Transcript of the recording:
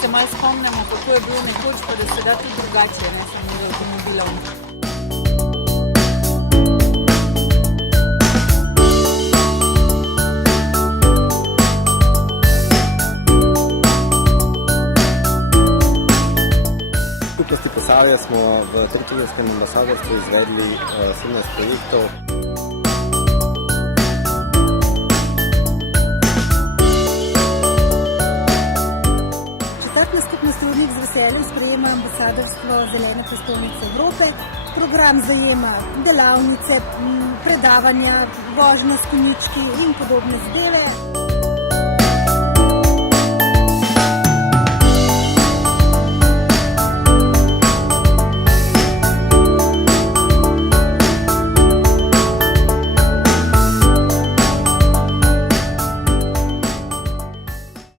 se malo spomnimo, kako je bilo nekoč, pa da se da tudi drugače, ne samo z avtomobilom. Skupnosti Posavja smo v Tretinovskem ambasadorstvu izvedli 17 projektov. Četrtna skupnost Rudnik z veseljem sprejema ambasadorstvo Zelene prestolnice Evrope. Program zajema delavnice, predavanja, vožnje s konjički in podobne zadeve.